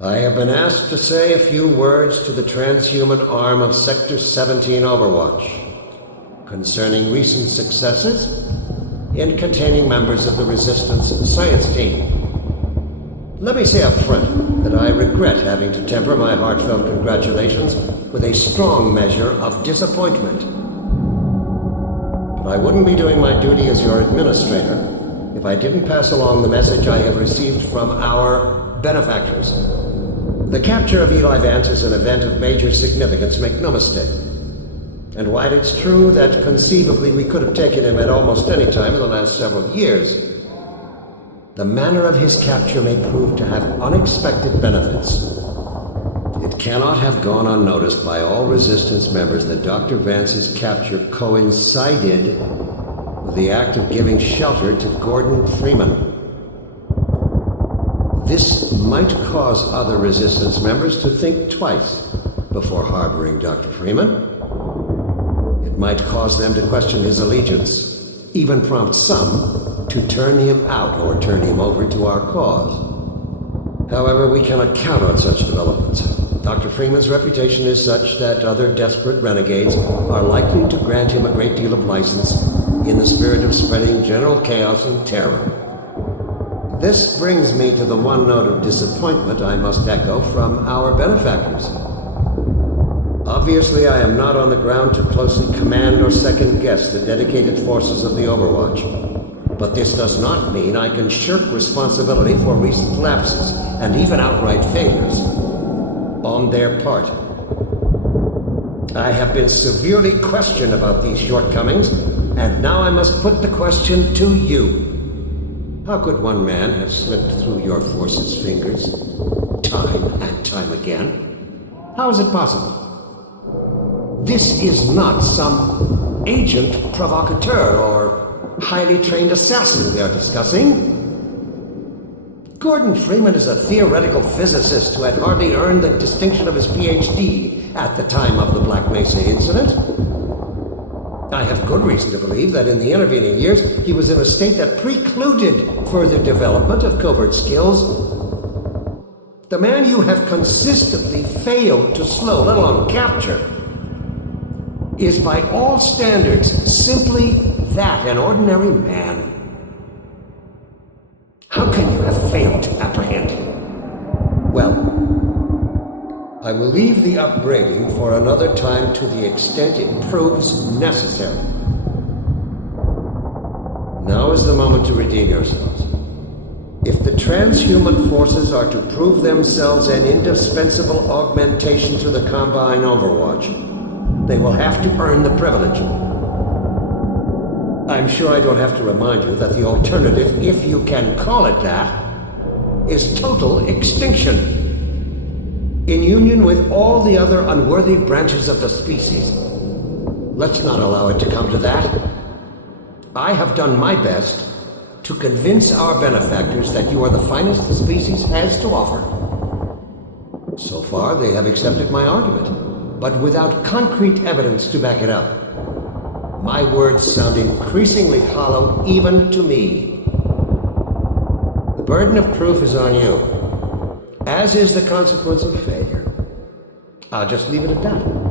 I have been asked to say a few words to the transhuman arm of Sector 17 Overwatch concerning recent successes in containing members of the Resistance science team. Let me say up front that I regret having to temper my heartfelt congratulations with a strong measure of disappointment. But I wouldn't be doing my duty as your administrator if I didn't pass along the message I have received from our benefactors. The capture of Eli Vance is an event of major significance, make no mistake. And while it's true that conceivably we could have taken him at almost any time in the last several years, the manner of his capture may prove to have unexpected benefits. It cannot have gone unnoticed by all Resistance members that Dr. Vance's capture coincided with the act of giving shelter to Gordon Freeman. This might cause other Resistance members to think twice before harboring Dr. Freeman. It might cause them to question his allegiance, even prompt some to turn him out or turn him over to our cause. However, we cannot count on such developments. Dr. Freeman's reputation is such that other desperate renegades are likely to grant him a great deal of license in the spirit of spreading general chaos and terror. This brings me to the one note of disappointment I must echo from our benefactors. Obviously, I am not on the ground to closely command or second-guess the dedicated forces of the Overwatch. But this does not mean I can shirk responsibility for recent lapses and even outright failures on their part. I have been severely questioned about these shortcomings, and now I must put the question to you. How could one man have slipped through your force's fingers time and time again? How is it possible? This is not some agent provocateur or highly trained assassin we are discussing. Gordon Freeman is a theoretical physicist who had hardly earned the distinction of his PhD at the time of the Black Mesa incident. I have good reason to believe that in the intervening years he was in a state that precluded further development of covert skills. The man you have consistently failed to slow, let alone capture, is by all standards simply that, an ordinary man. How can you have failed to apprehend him? Well, I will leave the upbraiding for another time to the extent it proves necessary. Now is the moment to redeem yourselves. If the transhuman forces are to prove themselves an indispensable augmentation to the Combine Overwatch, they will have to earn the privilege. I'm sure I don't have to remind you that the alternative, if you can call it that, is total extinction. In union with all the other unworthy branches of the species. Let's not allow it to come to that. I have done my best to convince our benefactors that you are the finest the species has to offer. So far, they have accepted my argument, but without concrete evidence to back it up. My words sound increasingly hollow even to me. The burden of proof is on you, as is the consequence of failure. I'll just leave it at that.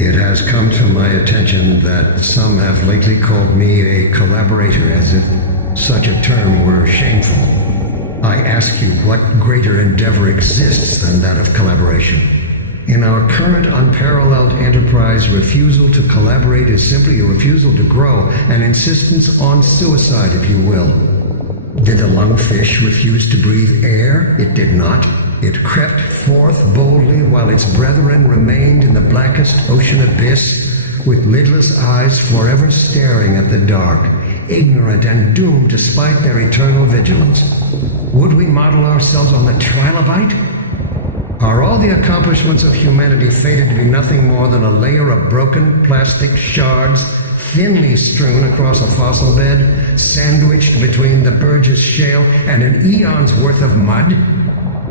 It has come to my attention that some have lately called me a collaborator, as if such a term were shameful. I ask you, what greater endeavor exists than that of collaboration? In our current unparalleled enterprise, refusal to collaborate is simply a refusal to grow, an insistence on suicide, if you will. Did the lungfish refuse to breathe air? It did not. It crept forth boldly while its brethren remained in the blackest ocean abyss, with lidless eyes forever staring at the dark, ignorant and doomed despite their eternal vigilance. Would we model ourselves on the trilobite? Are all the accomplishments of humanity fated to be nothing more than a layer of broken plastic shards thinly strewn across a fossil bed, sandwiched between the Burgess Shale and an eon's worth of mud?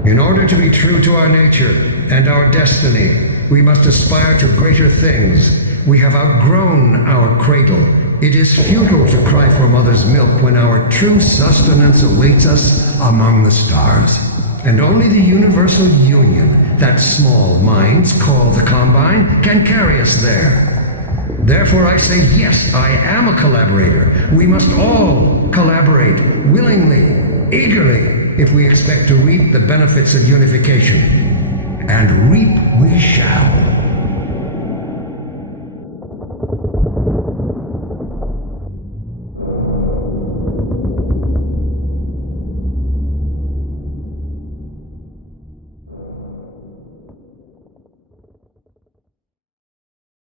In order to be true to our nature and our destiny, we must aspire to greater things. We have outgrown our cradle. It is futile to cry for mother's milk when our true sustenance awaits us among the stars. And only the universal union that small minds call the Combine can carry us there. Therefore I say, yes, I am a collaborator. We must all collaborate, willingly, eagerly, if we expect to reap the benefits of unification. And reap we shall.